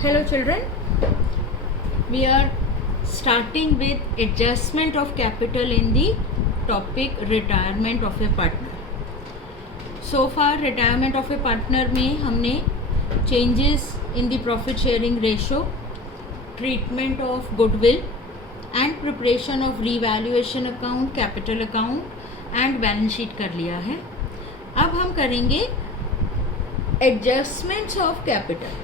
Hello children, we are starting with adjustment of capital in the topic retirement of a partner. So far retirement of a partner में हमने changes in the profit sharing ratio, treatment of goodwill and preparation of revaluation account, capital account and balance sheet कर लिया है. अब हम करेंगे adjustments of capital.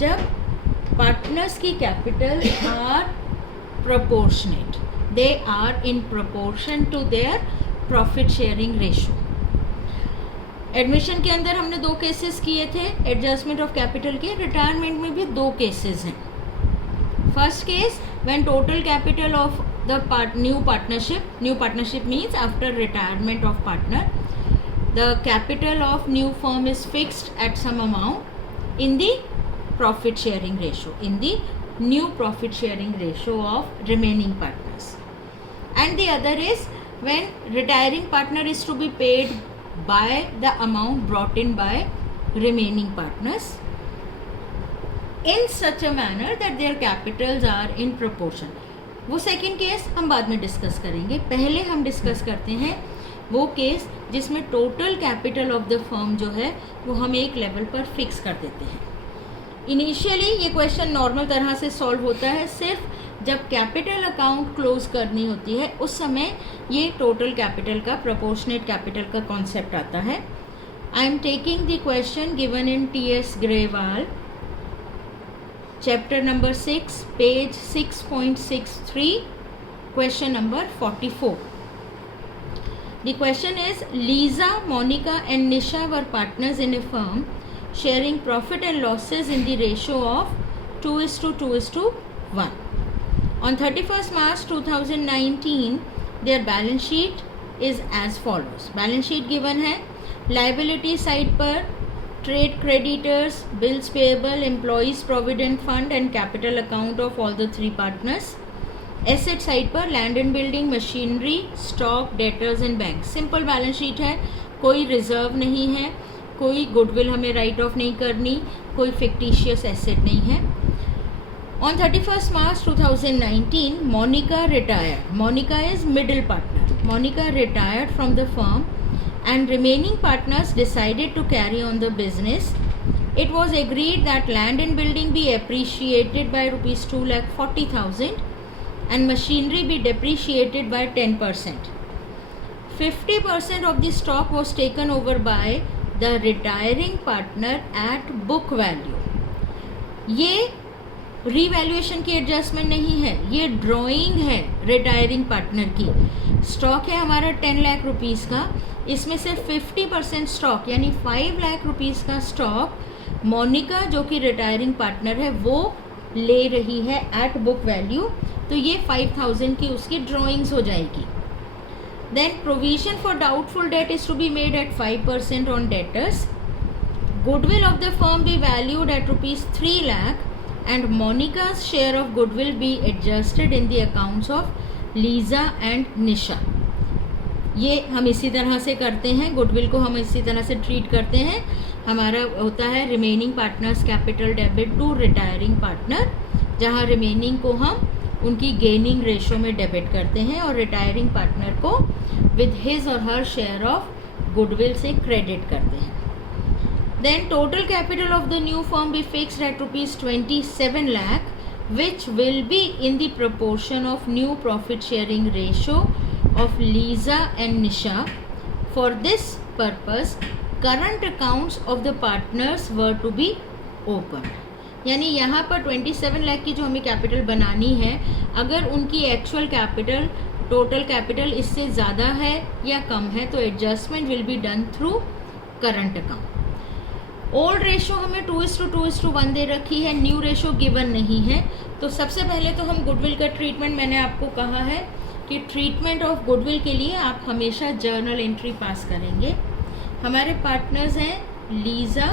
जब partners की capital are proportionate, they are in proportion to their profit sharing ratio. Admission के अंदर हमने 2 केसेस किए थे एडजस्टमेंट ऑफ कैपिटल के. रिटायरमेंट में भी 2 केसेस हैं. First case when total capital of the new partnership means after retirement of partner the capital of new firm is fixed at some amount in the profit sharing ratio, in the new profit sharing ratio of remaining partners. And the other is when retiring partner is to be paid by the amount brought in by remaining partners in such a manner that their capitals are in proportion. वो second case हम बाद में discuss करेंगे. पहले हम discuss करते हैं वो केस जिसमें total capital of the firm जो है वो हम एक लेवल पर फिक्स कर देते हैं. इनिशियली ये क्वेश्चन नॉर्मल तरह से सॉल्व होता है. सिर्फ जब कैपिटल अकाउंट क्लोज करनी होती है उस समय ये टोटल कैपिटल का प्रोपोर्शनेट कैपिटल का कॉन्सेप्ट आता है. I am taking the question given in T.S.. Grewal chapter number 6 page 6.63 question number 44. The question is Lisa, Monica and Nisha were partners in a firm sharing profit and losses in the ratio of 2:2:1. On 31st March 2019 their balance sheet is as follows. balance sheet given है. liability side पर trade creditors, bills payable, employees provident fund and capital account of all the 3 partners. Asset side पर land and building, machinery, stock, debtors and bank. Simple balance sheet है. कोई reserve नहीं है, कोई goodwill हमें right of नहीं करनी, कोई फिक्टिशियस एसेट नहीं है. On 31st March 2019 Monika retired. Monika is middle partner. Monika retired from the firm and remaining partners decided to carry on the business. It was agreed that land and building be appreciated by rupees 2,40,000 and machinery be depreciated by 10%. 50% of the stock was taken over by the retiring partner at book value. ये revaluation की adjustment नहीं है, ये drawing है retiring partner की. Stock है हमारा 10 lakh rupees का. इसमें से 50% स्टॉक यानी 5 लाख रुपीज़ का स्टॉक मोनिका जो कि रिटायरिंग पार्टनर है वो ले रही है एट बुक वैल्यू. तो ये 5,000 की उसकी ड्राइंग्स हो जाएगी. Then provision for doubtful debt is to be made at 5% on debtors. Goodwill of the firm be valued at rupees 3 lakh and Monica's share of goodwill be adjusted in the accounts of Lisa and Nisha. ये हम इसी तरह से करते हैं. Goodwill को हम इसी तरह से ट्रीट करते हैं. हमारा होता है remaining partners capital debit to retiring partner, जहाँ रिमेनिंग को हम उनकी गेनिंग रेशो में डेबिट करते हैं और रिटायरिंग पार्टनर को विद हिज और हर शेयर ऑफ गुडविल से क्रेडिट करते हैं. Then total capital of the new firm be fixed at rupees 27 lakh which will be in the proportion of new profit sharing ratio of Lisa and Nisha. For this purpose current accounts of the partners were to be opened. यानी यहाँ पर 27 लाख की जो हमें capital बनानी है, अगर उनकी एक्चुअल कैपिटल टोटल कैपिटल इससे ज़्यादा है या कम है तो adjustment will be done through current account. Old ratio हमें 2:2:1 दे रखी है, न्यू रेशो गिवन नहीं है. तो सबसे पहले तो हम गुडविल का ट्रीटमेंट, मैंने आपको कहा है कि ट्रीटमेंट ऑफ गुडविल के लिए आप हमेशा जर्नल एंट्री पास करेंगे. हमारे पार्टनर्स हैं Lisa,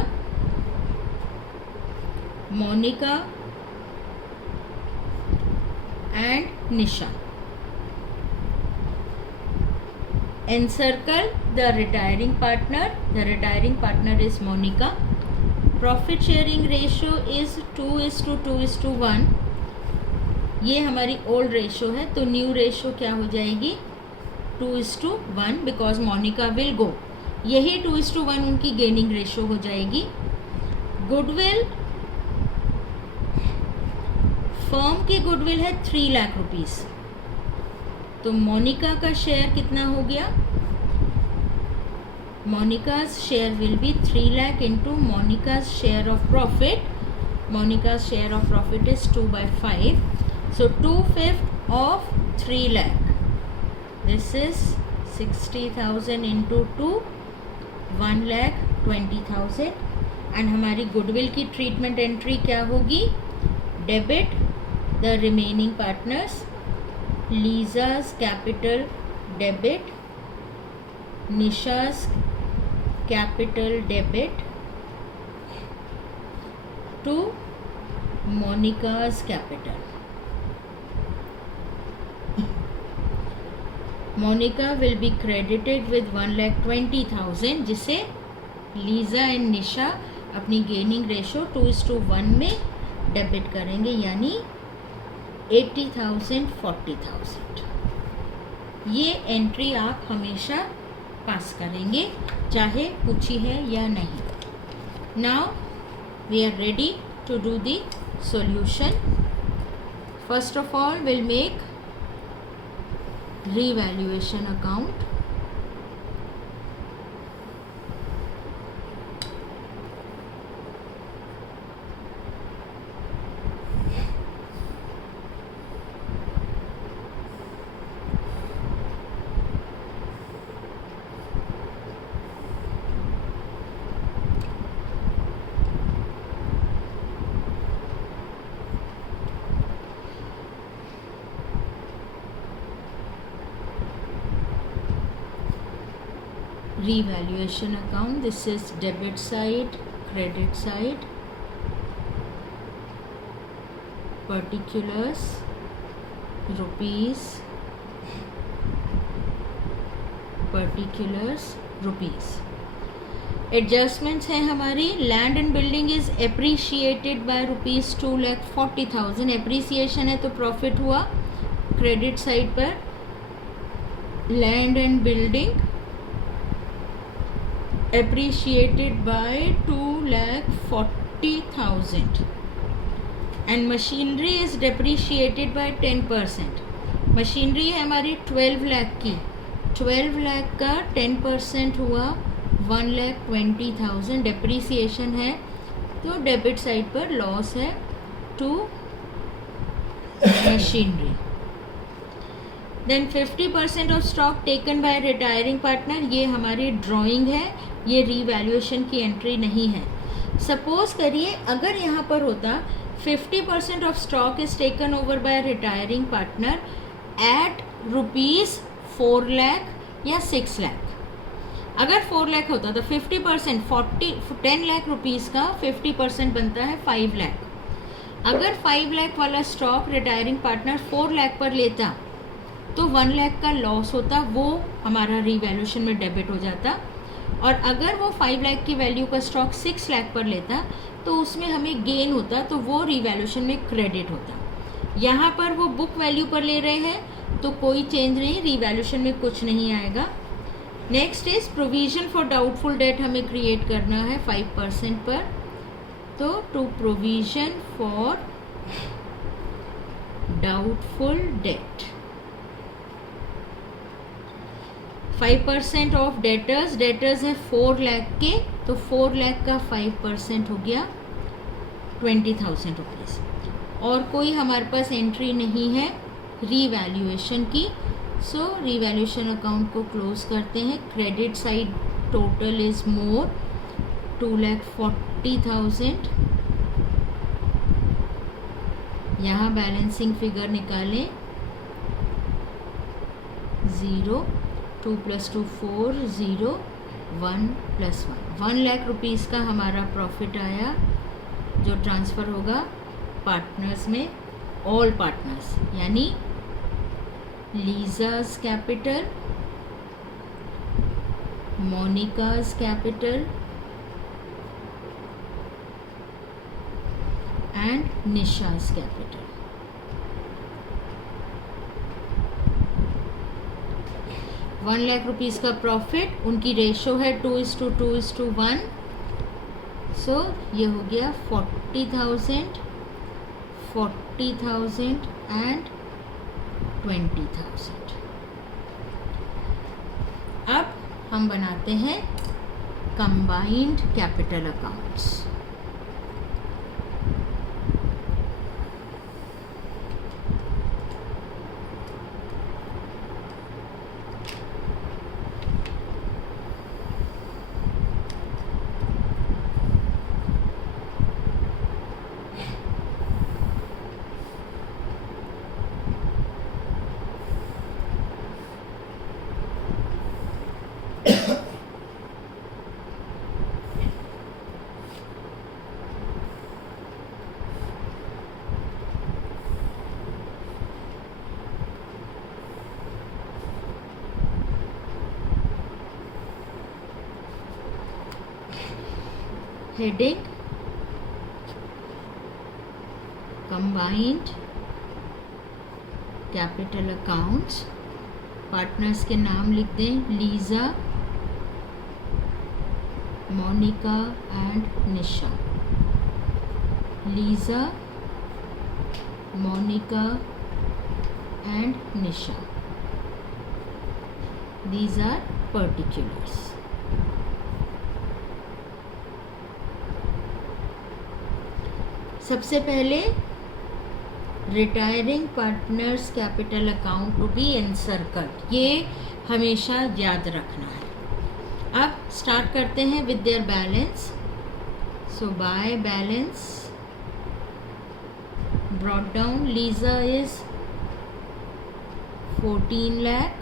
Monika and Nisha. encircle the retiring partner. The retiring partner is Monica. Profit sharing ratio is 2:2:1. ये हमारी ओल्ड रेशो है, तो न्यू रेशो क्या हो जाएगी 2:1 बिकॉज मोनिका विल गो. यही 2:1 उनकी गेनिंग रेशो हो जाएगी. गुडविल, फर्म की गुडविल है 3 लाख रुपीज़, तो मोनिका का शेयर कितना हो गया? मोनिका's share will be 3 lakh into Monica's share of profit. Monica's share of profit is 2/5. So 2/5 of 3 lakh. This is 60,000 into 2, 1,20,000. And हमारी गुडविल की ट्रीटमेंट एंट्री क्या होगी? Debit the remaining partners. Lisa's capital debit, Nisha's capital debit to Monica's capital. Monica will be credited with 1,20,000 जिसे Lisa and निशा अपनी gaining ratio 2:1 में debit करेंगे, यानी 80,000 40,000. ये एंट्री आप हमेशा पास करेंगे चाहे पूछी है या नहीं. Now we are ready to do the solution. First of all will make revaluation account. Revaluation account. This is debit side, credit side, particulars, rupees, particulars, rupees. Adjustments हैं हमारी. Land and building is appreciated by rupees 2,40,000. Appreciation है तो profit हुआ. Credit side पर land and building appreciated by 2,40,000 and machinery is depreciated by 10%. Machinery है हमारी 12 लाख की. 12 लाख का 10% हुआ 1,20,000. डेप्रीसिएशन है तो डेबिट साइड पर लॉस है to machinery. Then 50% of stock taken by retiring partner. ये हमारी ड्राइंग है, ये रीवैल्यूएशन की एंट्री नहीं है. सपोज करिए अगर यहाँ पर होता 50% of stock is taken over by retiring partner eight rupees 4 lakh या 6 लाख. अगर 4 लाख होता तो 50% 10 लाख रुपीज़ का 50% बनता है 5 लाख. अगर 5 लाख वाला स्टॉक रिटायरिंग पार्टनर 4 लाख पर लेता तो 1 लाख का लॉस होता, वो हमारा रीवैल्यूएशन में डेबिट हो जाता. और अगर वो 5 लाख की वैल्यू का स्टॉक 6 लाख पर लेता तो उसमें हमें गेन होता, तो वो रीवैल्यूएशन में क्रेडिट होता. यहाँ पर वो बुक वैल्यू पर ले रहे हैं तो कोई चेंज नहीं, रीवैल्यूएशन में कुछ नहीं आएगा. Next is provision for doubtful debt हमें क्रिएट करना है 5% पर. तो to provision for doubtful debt 5% of debtors. Debtors है 4 लाख के, तो 4 लाख का 5% हो गया 20,000 रुपीज़. और कोई हमारे पास एंट्री नहीं है रीवैल्यूएशन की. सो रीवैल्यूएशन अकाउंट को क्लोज करते हैं. Credit side total is more 2,40,000. यहाँ बैलेंसिंग फिगर निकालें. 0, 2 + 2 4, 0, 1 + 1. 1 लाख रुपीज़ का हमारा प्रॉफिट आया जो ट्रांसफ़र होगा पार्टनर्स में, ऑल पार्टनर्स, यानी लीजा's capital, Monica's capital and Nisha's capital. ₹1,00,000 का प्रॉफिट, उनकी रेशो है 2:2:1, सो ये हो गया 40,000, 40,000 एंड 20,000. अब हम बनाते हैं combined capital accounts. Heading combined capital accounts. Partners के नाम लिख दें, Lisa, Monika and Nisha. Lisa, Monika and Nisha. These are particulars. सबसे पहले retiring partners capital account to be encircled, ये हमेशा याद रखना है. अब स्टार्ट करते हैं with their balance. So by balance brought down, Lisa is 14 lakh,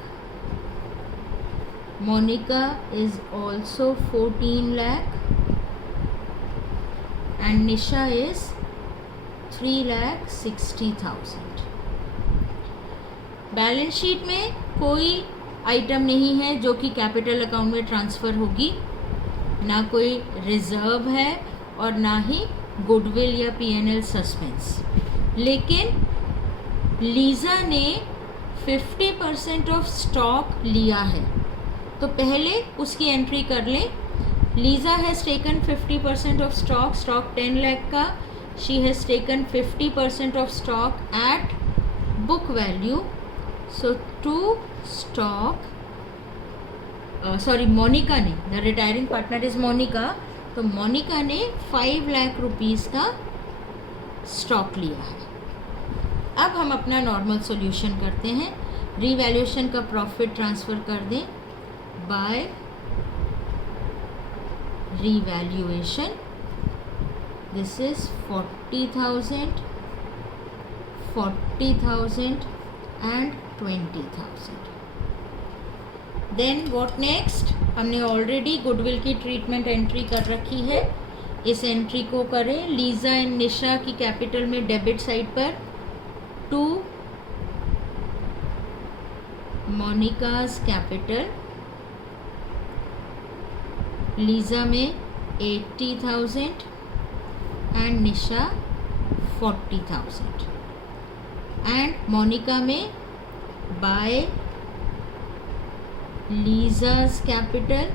Monica is also 14 lakh and Nisha is 3,60,000. Balance sheet में कोई आइटम नहीं है जो कि कैपिटल अकाउंट में ट्रांसफ़र होगी, ना कोई रिजर्व है और ना ही गुडविल या P&L सस्पेंस. लेकिन लीजा ने 50% ऑफ स्टॉक लिया है, तो पहले उसकी एंट्री कर लें. Lisa has taken 50% of stock, stock 10 lakh का. She has taken 50% of stock at book value. So to stock, sorry Monica ने, the retiring partner is Monica, तो मोनिका ने 5 lakh रुपीज़ का स्टॉक लिया है. अब हम अपना नॉर्मल सॉल्यूशन करते हैं. रीवैल्यूएशन का प्रॉफिट ट्रांसफ़र कर दें bye revaluation. This is 40,000, 40,000 and 20,000. Then what next? हमने ऑलरेडी गुडविल की ट्रीटमेंट एंट्री कर रखी है. इस एंट्री को करें. लीजा एंड निशा की कैपिटल में डेबिट साइड पर 2 मोनिकाज कैपिटल, लीजा में 80,000 एंड निशा 40,000 एंड मोनिका में by Lisa's capital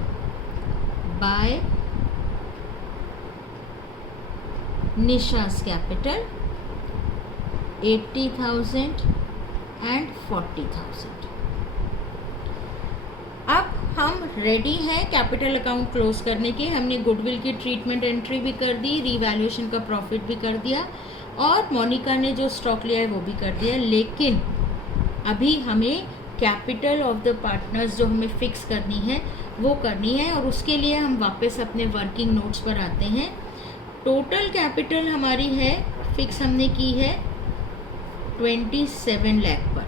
by Nisha's capital 80,000 and 40,000. अब हम रेडी हैं कैपिटल अकाउंट क्लोज करने के. हमने गुडविल की ट्रीटमेंट एंट्री भी कर दी, रीवैल्यूएशन का प्रॉफिट भी कर दिया और मोनिका ने जो स्टॉक लिया है वो भी कर दिया. लेकिन अभी हमें कैपिटल ऑफ द पार्टनर्स जो हमें फिक्स करनी है वो करनी है, और उसके लिए हम वापस अपने वर्किंग नोट्स पर आते हैं. टोटल कैपिटल हमारी है, फिक्स हमने की है 27 लाख पर.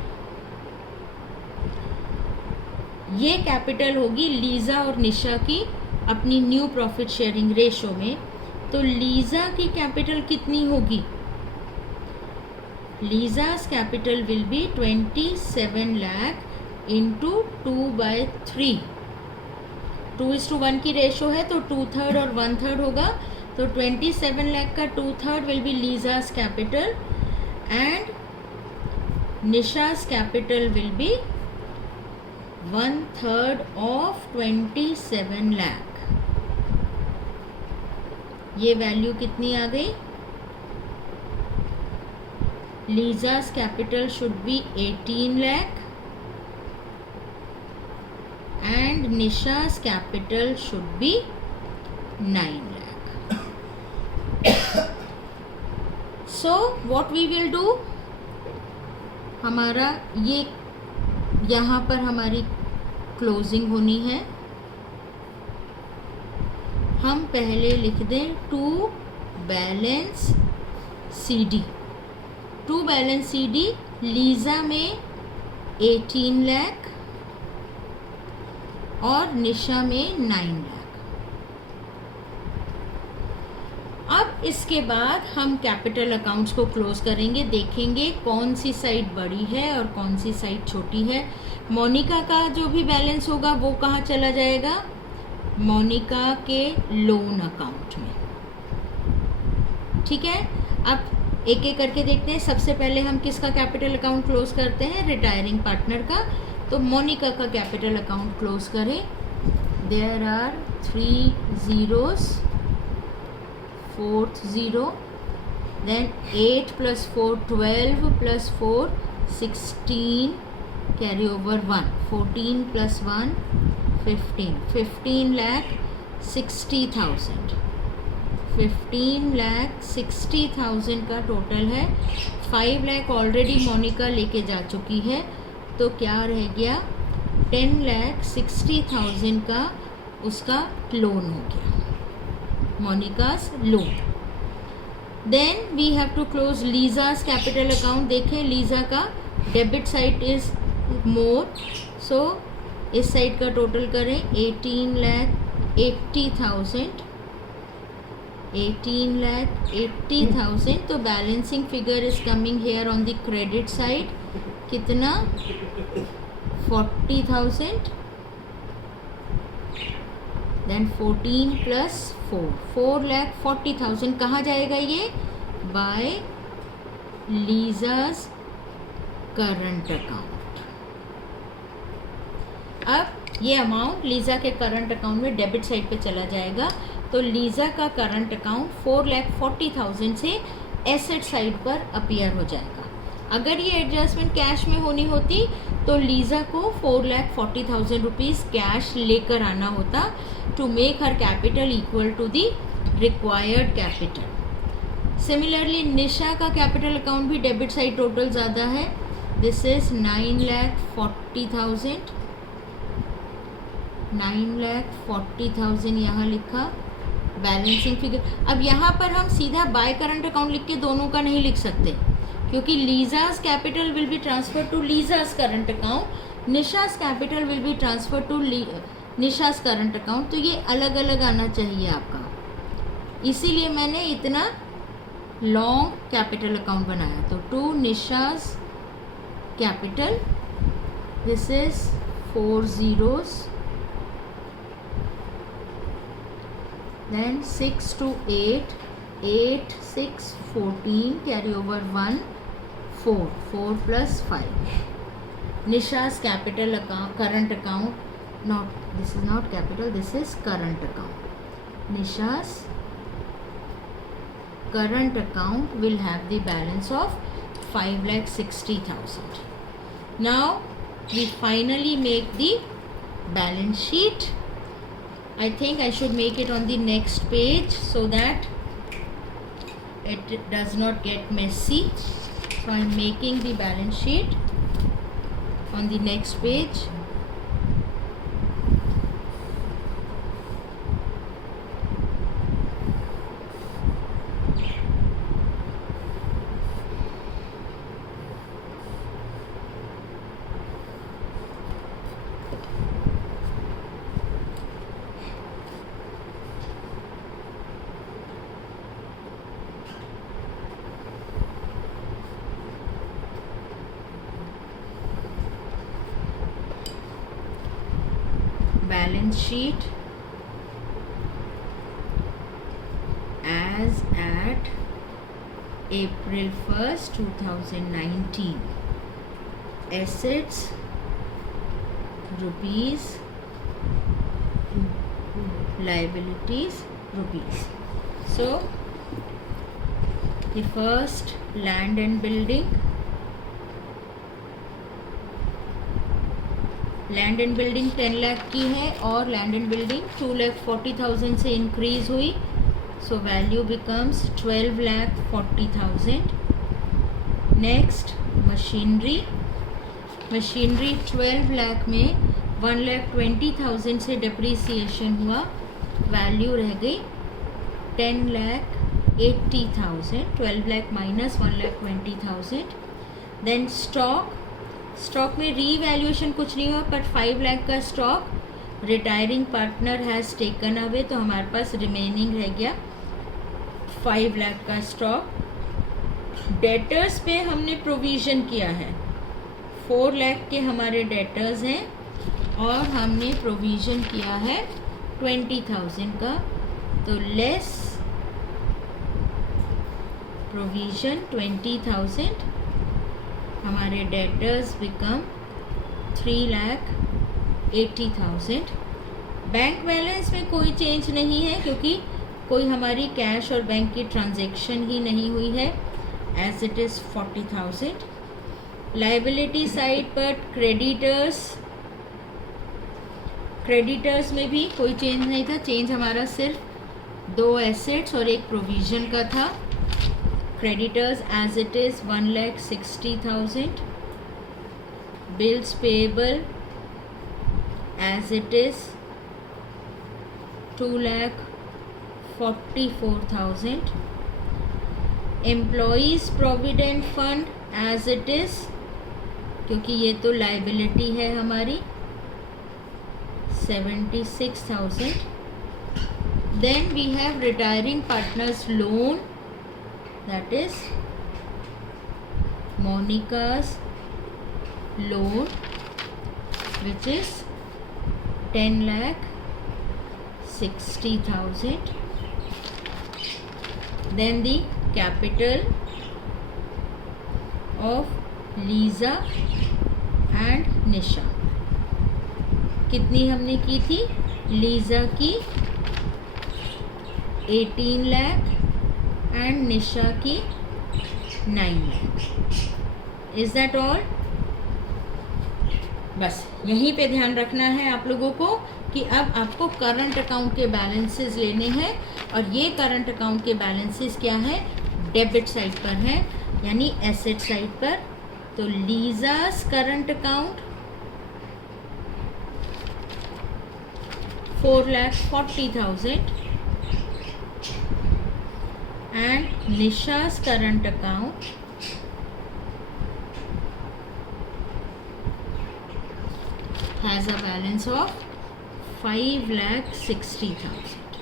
ये कैपिटल होगी लीजा और निशा की अपनी न्यू प्रॉफिट शेयरिंग रेशो में. तो लीजा की कैपिटल कितनी होगी? Lisa's capital will be 27 lakh into 2/3. 2:1 की रेशो है तो 2/3 और 1/3 होगा, तो 27 लाख का 2/3 will be Lisa's capital and Nisha's capital will be 1/3 of 27 lakh. ये वैल्यू कितनी आ गई? Lisa's capital should be 18 lakh and Nisha's capital should be 9 lakh. So what we will do, हमारा ये यहाँ पर हमारी क्लोजिंग होनी है। हम पहले लिख दें to balance CD। To balance CD Lisa में 18 लाख और निशा में 9 लाख। अब इसके बाद हम कैपिटल अकाउंट्स को क्लोज करेंगे, देखेंगे कौन सी साइड बड़ी है और कौन सी साइड छोटी है। मोनिका का जो भी बैलेंस होगा वो कहाँ चला जाएगा? मोनिका के लोन अकाउंट में। ठीक है, अब एक एक करके देखते हैं। सबसे पहले हम किसका कैपिटल अकाउंट क्लोज करते हैं? रिटायरिंग पार्टनर का। तो मोनिका का कैपिटल अकाउंट क्लोज करें। There are 3 zeros, 4th 0, then 8 plus 4 12 plus 4 16, carry over 1, 14 plus 1 15, 15 lakh 60,000, 15 lakh 60,000 का टोटल है। 5 लाख ऑलरेडी मोनिका लेके जा चुकी है, तो क्या रह गया? 10 लाख 60,000 का उसका लोन हो गया, Monica's loan. Then we have to close Lisa's capital account. देखें लीजा का debit side is more, so इस साइड का टोटल करें 18 लाख 80,000, 18 लाख 80,000। तो balancing figure is coming here on the credit side. कितना? 40,000, देन 14 प्लस 4 लाख 40,000। कहाँ जाएगा ये? By Lisa's current account. अब ये अमाउंट लीजा के करंट अकाउंट में डेबिट साइड पे चला जाएगा, तो लीजा का करंट अकाउंट 4,40,000 से एसेट साइड पर अपीयर हो जाएगा। अगर ये एडजस्टमेंट कैश में होनी होती तो लीजा को 4,40,000 रुपीज़ कैश लेकर आना होता to make her capital equal to the required capital. Similarly Nisha का कैपिटल अकाउंट भी डेबिट साइड टोटल ज़्यादा है। दिस इज 9,40,000, 9,40,000 यहाँ लिखा बैलेंसिंग फिगर। अब यहाँ पर हम सीधा बाय करंट अकाउंट लिख के दोनों का नहीं लिख सकते, क्योंकि Lisa's capital will be transfer to Lisa's current account, Nisha's capital will be transfer to Nisha's current account. तो ये अलग अलग आना चाहिए आपका, इसीलिए मैंने इतना लॉन्ग कैपिटल अकाउंट बनाया। तो to Nisha's capital, this is 4 zeros, then 6 to 8, 8 6 14, carry over 1 4, 4 plus 5. Nisha's capital account, current account, not, this is not capital, this is current account. Nisha's current account will have the balance of 5,60,000. Now we finally make the balance sheet. I think I should make it on the next page so that it does not get messy. So I am making the balance sheet on the next page. Balance sheet as at April 1st 2019. Assets rupees, liabilities rupees. So the first land and building, land and building 10 lakh की है और land and building 2,40,000 से increase हुई, so value becomes 12,40,000. Next machinery, machinery 12 lakh में 1,20,000 से depreciation हुआ, value रह गई 10,80,000. 12 lakh minus 1,20,000. Then stock, stock में रीवैल्यूएशन कुछ नहीं हुआ, बट 5 लाख का stock retiring partner has taken away, तो हमारे पास रिमेनिंग रह गया 5 लाख का स्टॉक. डेटर्स पे हमने प्रोविज़न किया है, 4 लाख के हमारे डेटर्स हैं और हमने प्रोविज़न किया है 20,000 का, तो लेस प्रोविज़न 20,000, हमारे डेटर्स बिकम 3,80,000. बैंक बैलेंस में कोई चेंज नहीं है क्योंकि कोई हमारी कैश और बैंक की ट्रांजैक्शन ही नहीं हुई है, as it is 40,000. Liability side पर क्रेडिटर्स, क्रेडिटर्स में भी कोई चेंज नहीं था, चेंज हमारा सिर्फ 2 एसेट्स और एक प्रोविज़न का था. Creditors as it is 1,60,000. Bills payable as it is 2,44,000. Employees provident fund as it is, क्योंकि ये तो liability है हमारी, 76,000. Then we have retiring partners loan, that is Monica's loan, which is 10,60,000. Then the capital of Lisa and Nisha, कितनी हमने की थी? Lisa की 18 लाख एंड निशा की 9 लाख. Is that all? बस यहीं पे ध्यान रखना है आप लोगों को कि अब आपको करंट अकाउंट के बैलेंसेस लेने हैं, और ये करंट अकाउंट के बैलेंसेस क्या है? डेबिट साइड पर हैं, यानी एसेट साइड पर. तो लीज़ास current account 4,40,000 and Nisha's current account has a balance of 5,60,000.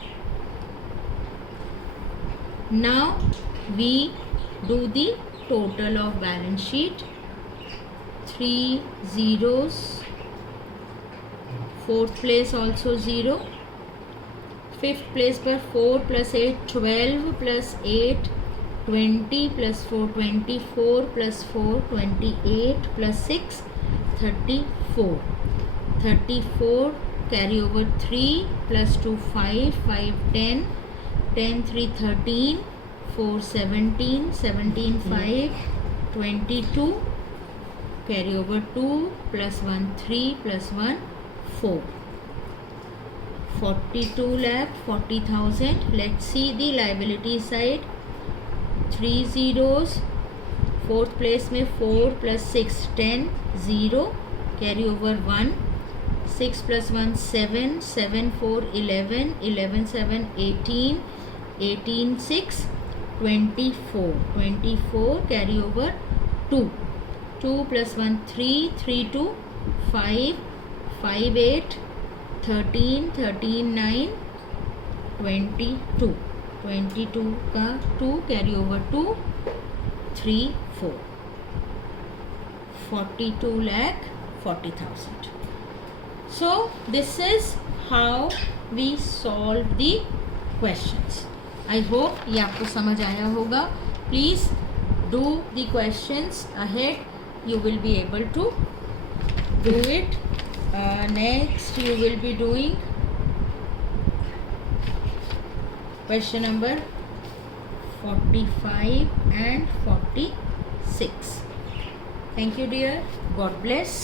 Now we do the total of balance sheet. 3 zeros, fourth place also 0, fifth place पर 4 plus 8 12 plus 8 20 plus 4 24 plus 4 28 plus 6 34. 34 carry over 3 plus 2 5 5 10 10 3 13 4 17 17 5 22 carry over 2 plus 1 3 plus 1 4. 42,40,000. Let's see the liability side. 3 zeros, fourth place में 4 plus 6 10 0 carry over 1, 6 plus 1 7 7 4 11 11 7 18 18 6 24 24 carry over 2, 2 plus 1 3 3 2 5 5 8 13 13 9 22 22 का 2 carry over 2 3 4 42,40,000. So this is how we solve the questions. I hope ये आपको समझ आया होगा. Please do the questions ahead, you will be able to do it. Next you will be doing question number 45 and 46. Thank you dear. God bless.